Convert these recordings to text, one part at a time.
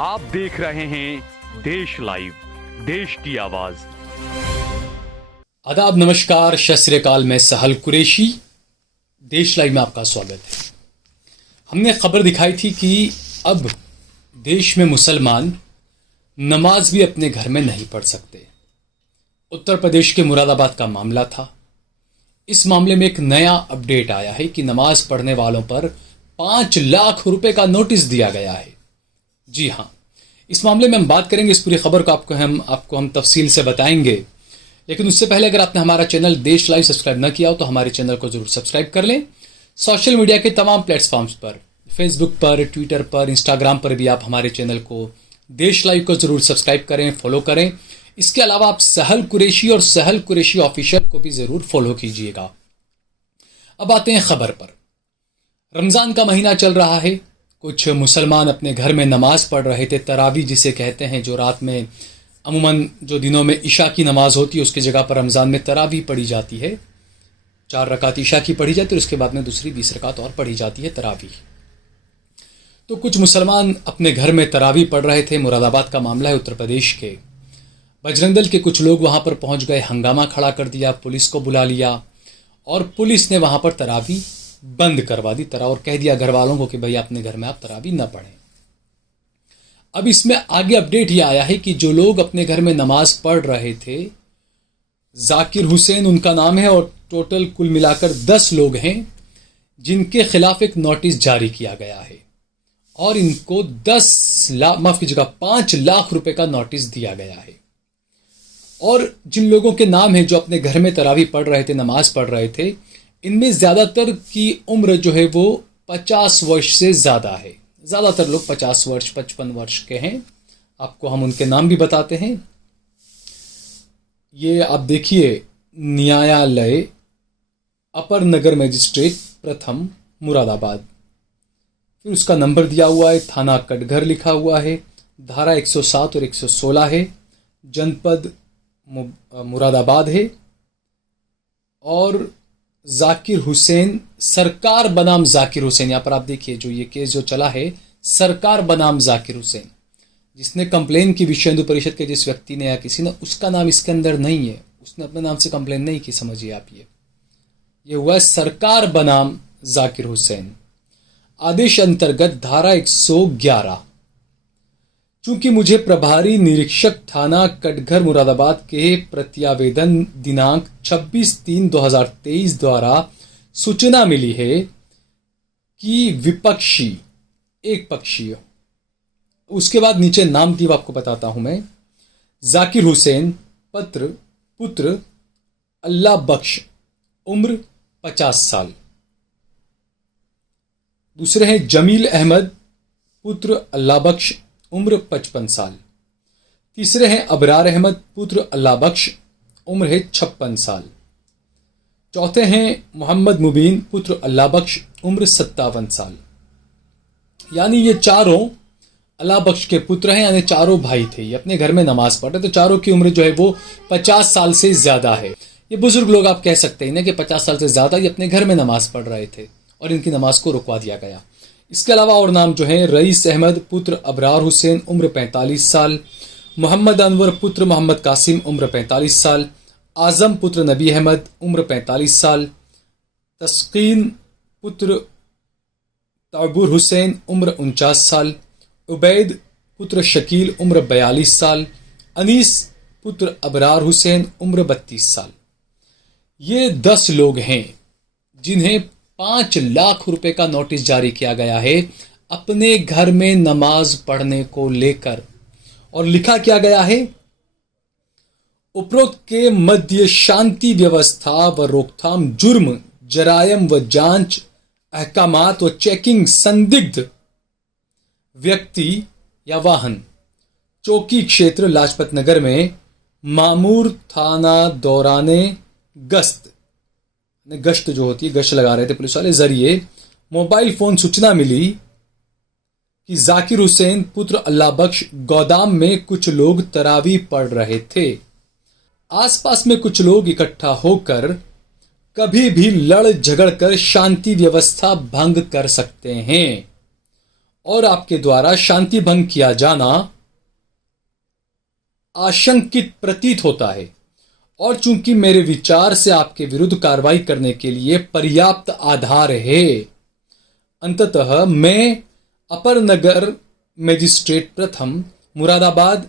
आप देख रहे हैं देश लाइव, देश की आवाज। आदाब, नमस्कार, सत श्री अकाल। मैं सहल कुरैशी, देश लाइव में आपका स्वागत है। हमने खबर दिखाई थी कि अब देश में मुसलमान नमाज भी अपने घर में नहीं पढ़ सकते। उत्तर प्रदेश के मुरादाबाद का मामला था। इस मामले में एक नया अपडेट आया है कि नमाज पढ़ने वालों पर 5 लाख रुपए का नोटिस दिया गया है। जी हाँ, इस मामले में हम बात करेंगे। इस पूरी खबर को आपको हम तफसील से बताएंगे। लेकिन उससे पहले अगर आपने हमारा चैनल देश लाइव सब्सक्राइब न किया हो तो हमारे चैनल को जरूर सब्सक्राइब कर लें। सोशल मीडिया के तमाम प्लेटफॉर्म्स पर, फेसबुक पर, ट्विटर पर, इंस्टाग्राम पर भी आप हमारे चैनल को देश लाइव को जरूर सब्सक्राइब करें, फॉलो करें। इसके अलावा आप सहल कुरैशी और सहल कुरैशी ऑफिशियल को भी जरूर फॉलो कीजिएगा। अब आते हैं खबर पर। रमजान का महीना चल रहा है। कुछ मुसलमान अपने घर में नमाज पढ़ रहे थे, तरावी जिसे कहते हैं, जो रात में अमूमन जो दिनों में इशा की नमाज होती है उसकी जगह पर रमज़ान में तरावी पढ़ी जाती है। 4 रकात इशा की पढ़ी जाती है, उसके बाद में दूसरी 20 रकात और पढ़ी जाती है, तरावी। तो कुछ मुसलमान अपने घर में तरावी पढ़ रहे थे। मुरादाबाद का मामला है, उत्तर प्रदेश के। बजरंग दल के कुछ लोग वहां पर पहुंच गए, हंगामा खड़ा कर दिया, पुलिस को बुला लिया और पुलिस ने वहां पर तरावी बंद करवा दी और कह दिया घर वालों को कि भाई अपने घर में आप तरावी न पढ़ें। अब इसमें आगे अपडेट ये आया है कि जो लोग अपने घर में नमाज पढ़ रहे थे, जाकिर हुसैन उनका नाम है, और टोटल कुल मिलाकर 10 लोग हैं जिनके खिलाफ एक नोटिस जारी किया गया है और इनको 5 लाख रुपए का नोटिस दिया गया है। और जिन लोगों के नाम है जो अपने घर में तरावी पढ़ रहे थे, नमाज पढ़ रहे थे, इनमें ज़्यादातर की उम्र जो है वो 50 वर्ष से ज़्यादा है। ज़्यादातर लोग 50 वर्ष 55 वर्ष के हैं। आपको हम उनके नाम भी बताते हैं। ये आप देखिए, न्यायालय अपर नगर मजिस्ट्रेट प्रथम मुरादाबाद, फिर उसका नंबर दिया हुआ है, थाना कटघर लिखा हुआ है, धारा 107 और 116 है, जनपद मुरादाबाद है, और जाकिर हुसैन, सरकार बनाम जाकिर हुसैन। यहाँ पर आप देखिए जो ये केस जो चला है, सरकार बनाम जाकिर हुसैन, जिसने कंप्लेन की विश्व हिंदू परिषद के जिस व्यक्ति ने या किसी ने, उसका नाम इसके अंदर नहीं है। उसने अपने नाम से कंप्लेन नहीं की, समझिए आप। ये हुआ है सरकार बनाम जाकिर हुसैन। आदेश अंतर्गत धारा 111, चूंकि मुझे प्रभारी निरीक्षक थाना कटघर मुरादाबाद के प्रत्यावेदन दिनांक 26/3/2023 द्वारा सूचना मिली है कि विपक्षी, एक पक्षीय, उसके बाद नीचे नाम दिया आपको बताता हूं मैं, जाकिर हुसैन पुत्र अल्लाह बख्श, उम्र 50 साल। दूसरे हैं जमील अहमद पुत्र अल्लाह बख्श, उम्र 55 साल। तीसरे हैं अबरार अहमद पुत्र अल्लाह बख्श, उम्र है 56 साल। चौथे हैं मोहम्मद मुबीन पुत्र अल्लाह बख्श, उम्र 57 साल। यानी ये चारों अल्लाह बख्श के पुत्र हैं, यानी चारों भाई थे। ये अपने घर में नमाज पढ़ रहे, तो चारों की उम्र जो है वो 50 साल से ज्यादा है। ये बुजुर्ग लोग आप कह सकते हैं ना कि 50 साल से ज्यादा ये अपने घर में नमाज पढ़ रहे थे और इनकी नमाज को रुकवा दिया गया। इसके अलावा और नाम जो है, रईस अहमद पुत्र अबरार हुसैन, उम्र 45 साल। मोहम्मद अनवर पुत्र मोहम्मद कासिम, उम्र 45 साल। आजम पुत्र नबी अहमद, उम्र 45 साल। तस्कीन पुत्र ताबूर हुसैन, उम्र 49 साल। उबैद पुत्र शकील, उम्र 42 साल। अनीस पुत्र अबरार हुसैन, उम्र 32 साल। ये 10 लोग हैं जिन्हें 5 लाख रुपए का नोटिस जारी किया गया है अपने घर में नमाज पढ़ने को लेकर। और लिखा क्या गया है, उपरोक्त के मध्य शांति व्यवस्था व रोकथाम, जुर्म, जरायम व जांच अहकामात व चेकिंग संदिग्ध व्यक्ति या वाहन चौकी क्षेत्र लाजपत नगर में मामूर थाना दौराने गश्त जो होती है, गश्त लगा रहे थे पुलिस वाले, जरिए मोबाइल फोन सूचना मिली कि जाकिर हुसैन पुत्र अल्लाह बख्श गोदाम में कुछ लोग तरावी पढ़ रहे थे। आसपास में कुछ लोग इकट्ठा होकर कभी भी लड़ झगड़ कर शांति व्यवस्था भंग कर सकते हैं और आपके द्वारा शांति भंग किया जाना आशंकित प्रतीत होता है और चूंकि मेरे विचार से आपके विरुद्ध कार्रवाई करने के लिए पर्याप्त आधार है, अंततः मैं अपर नगर मजिस्ट्रेट प्रथम मुरादाबाद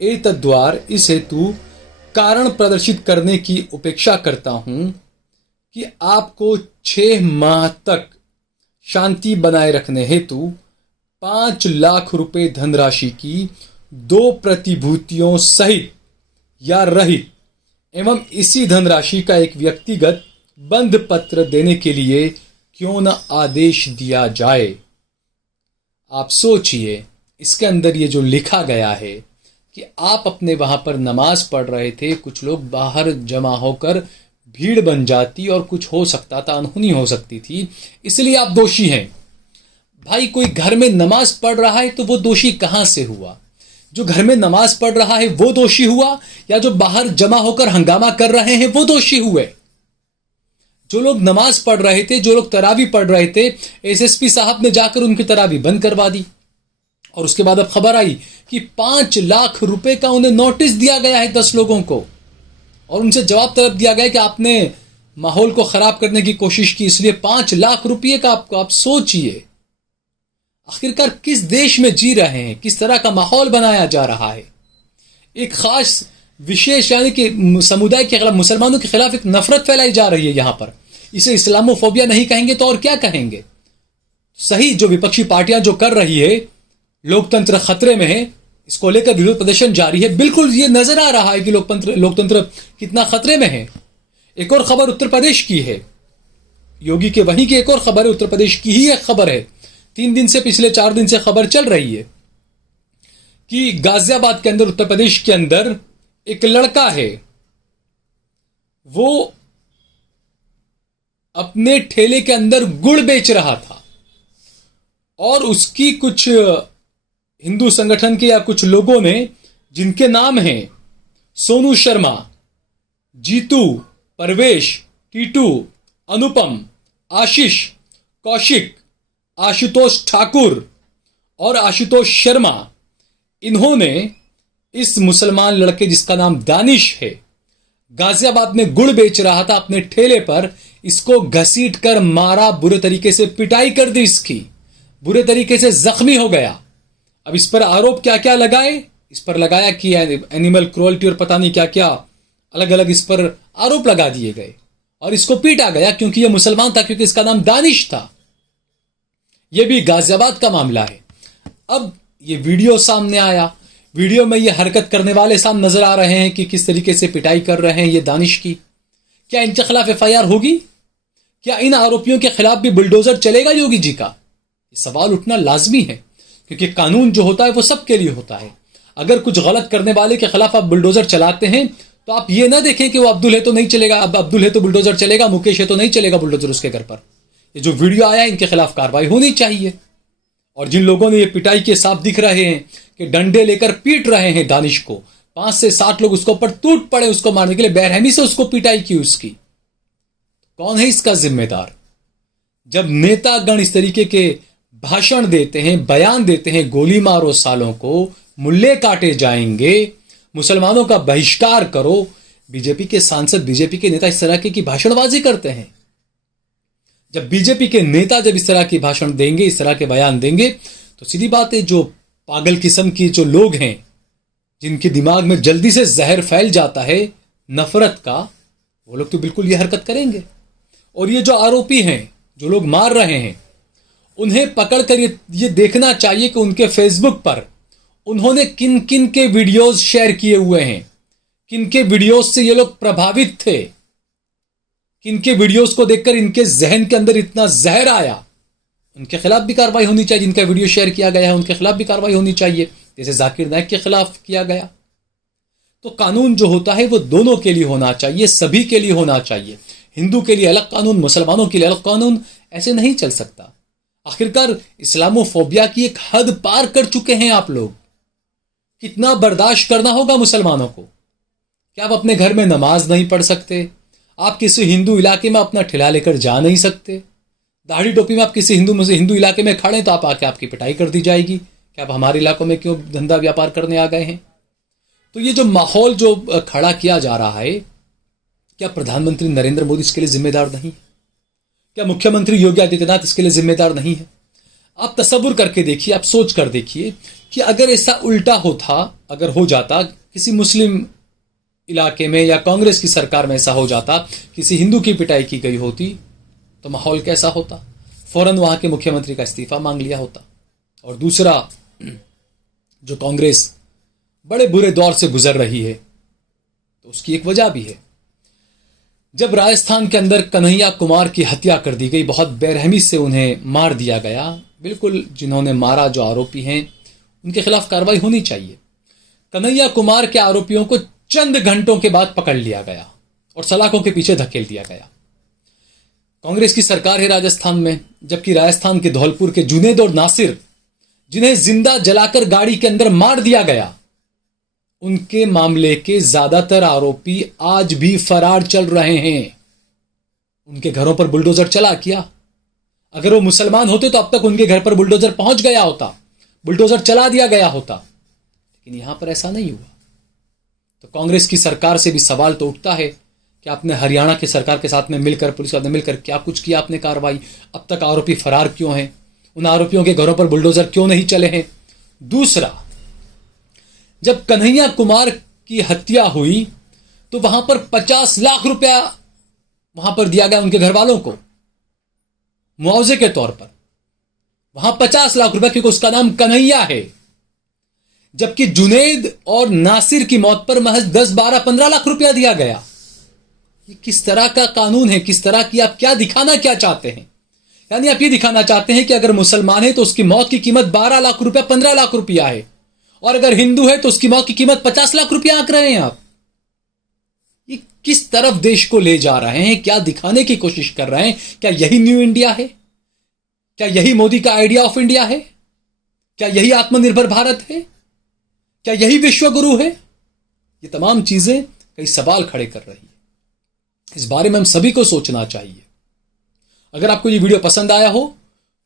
एतद्वार इस हेतु कारण प्रदर्शित करने की उपेक्षा करता हूं कि आपको 6 माह तक शांति बनाए रखने हेतु 5 लाख रुपए धनराशि की 2 प्रतिभूतियों सहित या रहित एवं इसी धनराशि का एक व्यक्तिगत बंध पत्र देने के लिए क्यों न आदेश दिया जाए। आप सोचिए, इसके अंदर ये जो लिखा गया है कि आप अपने वहां पर नमाज पढ़ रहे थे, कुछ लोग बाहर जमा होकर भीड़ बन जाती और कुछ हो सकता था, अनहोनी हो सकती थी, इसलिए आप दोषी हैं। भाई, कोई घर में नमाज पढ़ रहा है तो वो दोषी कहां से हुआ? जो घर में नमाज पढ़ रहा है वो दोषी हुआ, या जो बाहर जमा होकर हंगामा कर रहे हैं वो दोषी हुए? जो लोग नमाज पढ़ रहे थे, जो लोग तरावी पढ़ रहे थे, एसएसपी साहब ने जाकर उनकी तरावी बंद करवा दी और उसके बाद अब खबर आई कि 5 लाख रुपए का उन्हें नोटिस दिया गया है 10 लोगों को और उनसे जवाब तलब दिया गया कि आपने माहौल को खराब करने की कोशिश की, इसलिए 5 लाख रुपए का आपको। आप सोचिए आखिरकार किस देश में जी रहे हैं, किस तरह का माहौल बनाया जा रहा है। एक खास विशेष यानी कि समुदाय के खिलाफ, मुसलमानों के खिलाफ एक नफरत फैलाई जा रही है यहां पर। इसे इस्लामोफोबिया नहीं कहेंगे तो और क्या कहेंगे। सही जो विपक्षी पार्टियां जो कर रही है, लोकतंत्र खतरे में है, इसको लेकर विरोध प्रदर्शन जारी है। बिल्कुल ये नजर आ रहा है कि लोकतंत्र कितना खतरे में है। एक और खबर उत्तर प्रदेश की है, योगी के वहीं की एक और खबर है, उत्तर प्रदेश की ही एक खबर है। 3 दिन से, पिछले 4 दिन से खबर चल रही है कि गाजियाबाद के अंदर, उत्तर प्रदेश के अंदर एक लड़का है, वो अपने ठेले के अंदर गुड़ बेच रहा था और उसकी कुछ हिंदू संगठन के या कुछ लोगों ने, जिनके नाम हैं सोनू शर्मा, जीतू, परवेश, टीटू, अनुपम, आशीष, कौशिक, आशुतोष ठाकुर और आशुतोष शर्मा, इन्होंने इस मुसलमान लड़के जिसका नाम दानिश है, गाजियाबाद में गुड़ बेच रहा था अपने ठेले पर, इसको घसीट कर मारा, बुरे तरीके से पिटाई कर दी, इसकी बुरे तरीके से जख्मी हो गया। अब इस पर आरोप क्या क्या लगाए? इस पर लगाया कि एनिमल क्रूअल्टी और पता नहीं क्या क्या अलग अलग इस पर आरोप लगा दिए गए और इसको पीटा गया क्योंकि यह मुसलमान था, क्योंकि इसका नाम दानिश था। यह भी गाजियाबाद का मामला है। अब ये वीडियो सामने आया, वीडियो में ये हरकत करने वाले सामने नजर आ रहे हैं कि किस तरीके से पिटाई कर रहे हैं ये दानिश की। क्या इनके खिलाफ एफआईआर होगी? क्या इन आरोपियों के खिलाफ भी बुलडोजर चलेगा योगी जी का? ये सवाल उठना लाजमी है, क्योंकि कानून जो होता है वो सबके लिए होता है। अगर कुछ गलत करने वाले के खिलाफ आप बुलडोजर चलाते हैं तो आप ये ना देखें कि वो अब्दुल है तो नहीं चलेगा, अब अब्दुल है तो बुलडोजर चलेगा, मुकेश है तो नहीं चलेगा बुलडोजर उसके घर पर। ये जो वीडियो आया, इनके खिलाफ कार्रवाई होनी चाहिए। और जिन लोगों ने ये पिटाई के साफ दिख रहे हैं कि डंडे लेकर पीट रहे हैं दानिश को, 5 से 7 लोग उसके ऊपर टूट पड़े उसको मारने के लिए, बेरहमी से उसको पिटाई की उसकी। कौन है इसका जिम्मेदार? जब नेतागण इस तरीके के भाषण देते हैं, बयान देते हैं, गोली मारो सालों को, मुल्ले काटे जाएंगे, मुसलमानों का बहिष्कार करो, बीजेपी के सांसद, बीजेपी के नेता इस तरह की भाषणबाजी करते हैं। जब बीजेपी के नेता जब इस तरह की भाषण देंगे, इस तरह के बयान देंगे, तो सीधी बात है जो पागल किस्म की जो लोग हैं, जिनके दिमाग में जल्दी से जहर फैल जाता है नफरत का, वो लोग तो बिल्कुल ये हरकत करेंगे। और ये जो आरोपी हैं, जो लोग मार रहे हैं, उन्हें पकड़कर ये देखना चाहिए कि उनके फेसबुक पर उन्होंने किन किन के वीडियोस शेयर किए हुए हैं, किन के वीडियोस से ये लोग प्रभावित थे, किन के वीडियोस को देखकर इनके जहन के अंदर इतना जहर आया। उनके खिलाफ भी कार्रवाई होनी चाहिए। जिनका वीडियो शेयर किया गया है उनके खिलाफ भी कार्रवाई होनी चाहिए, जैसे जाकिर नाइक के खिलाफ किया गया। तो कानून जो होता है वो दोनों के लिए होना चाहिए, सभी के लिए होना चाहिए। हिंदू के लिए अलग कानून, मुसलमानों के लिए अलग कानून, ऐसे नहीं चल सकता। आखिरकार इस्लामोफोबिया की एक हद पार कर चुके हैं आप लोग। कितना बर्दाश्त करना होगा मुसलमानों को? क्या आप अपने घर में नमाज नहीं पढ़ सकते? आप किसी हिंदू इलाके में अपना ठेला लेकर जा नहीं सकते? दाढ़ी टोपी में आप किसी हिंदू इलाके में खड़े तो आप आके आपकी पिटाई कर दी जाएगी कि आप हमारे इलाकों में क्यों धंधा व्यापार करने आ गए हैं। तो ये जो माहौल जो खड़ा किया जा रहा है, क्या प्रधानमंत्री नरेंद्र मोदी इसके लिए जिम्मेदार नहीं? क्या मुख्यमंत्री योगी आदित्यनाथ इसके लिए जिम्मेदार नहीं है? आप तसव्वुर करके देखिए, आप सोच कर देखिए कि अगर ऐसा उल्टा होता, अगर हो जाता किसी मुस्लिम इलाके में या कांग्रेस की सरकार में ऐसा हो जाता, किसी हिंदू की पिटाई की गई होती, तो माहौल कैसा होता? फौरन वहां के मुख्यमंत्री का इस्तीफा मांग लिया होता। और दूसरा, जो कांग्रेस बड़े बुरे दौर से गुजर रही है, तो उसकी एक वजह भी है। जब राजस्थान के अंदर कन्हैया कुमार की हत्या कर दी गई, बहुत बेरहमी से उन्हें मार दिया गया, बिल्कुल जिन्होंने मारा, जो आरोपी हैं, उनके खिलाफ कार्रवाई होनी चाहिए। कन्हैया कुमार के आरोपियों को चंद घंटों के बाद पकड़ लिया गया और सलाखों के पीछे धकेल दिया गया। कांग्रेस की सरकार है राजस्थान में, जबकि राजस्थान के धौलपुर के जुनैद और नासिर, जिन्हें जिंदा जलाकर गाड़ी के अंदर मार दिया गया, उनके मामले के ज्यादातर आरोपी आज भी फरार चल रहे हैं। उनके घरों पर बुलडोजर चला क्या? अगर वो मुसलमान होते तो अब तक उनके घर पर बुलडोजर पहुंच गया होता, बुलडोजर चला दिया गया होता, लेकिन यहां पर ऐसा नहीं हुआ। तो कांग्रेस की सरकार से भी सवाल तो उठता है कि आपने हरियाणा की सरकार के साथ में मिलकर, पुलिस के साथ में मिलकर क्या कुछ किया आपने कार्रवाई? अब तक आरोपी फरार क्यों हैं? उन आरोपियों के घरों पर बुलडोजर क्यों नहीं चले हैं? दूसरा, जब कन्हैया कुमार की हत्या हुई तो वहां पर 50 लाख रुपया वहां पर दिया गया उनके घर वालों को मुआवजे के तौर पर। वहां 50 लाख रुपया, क्योंकि उसका नाम कन्हैया है। जबकि जुनैद और नासिर की मौत पर महज 10, 12, 15 लाख रुपया दिया गया। ये किस तरह का कानून है? किस तरह की, आप क्या दिखाना क्या चाहते हैं? यानी आप ये दिखाना चाहते हैं कि अगर मुसलमान है तो उसकी मौत की कीमत 12 लाख रुपया, 15 लाख रुपया है, और अगर हिंदू है तो उसकी मौत की कीमत 50 लाख रुपया आंक रहे हैं आप। ये किस तरफ देश को ले जा रहे हैं? क्या दिखाने की कोशिश कर रहे हैं? क्या यही न्यू इंडिया है? क्या यही मोदी का आइडिया ऑफ इंडिया है? क्या यही आत्मनिर्भर भारत है? क्या यही विश्व गुरु है? ये तमाम चीजें कई सवाल खड़े कर रही है। इस बारे में हम सभी को सोचना चाहिए। अगर आपको ये वीडियो पसंद आया हो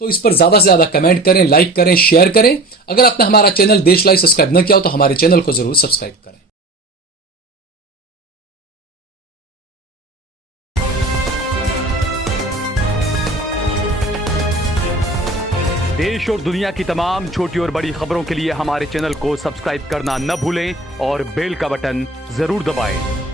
तो इस पर ज्यादा से ज्यादा कमेंट करें, लाइक करें, शेयर करें। अगर आपने हमारा चैनल देश लाइव सब्सक्राइब न किया हो तो हमारे चैनल को जरूर सब्सक्राइब करें। देश और दुनिया की तमाम छोटी और बड़ी खबरों के लिए हमारे चैनल को सब्सक्राइब करना न भूलें और बेल का बटन जरूर दबाएं।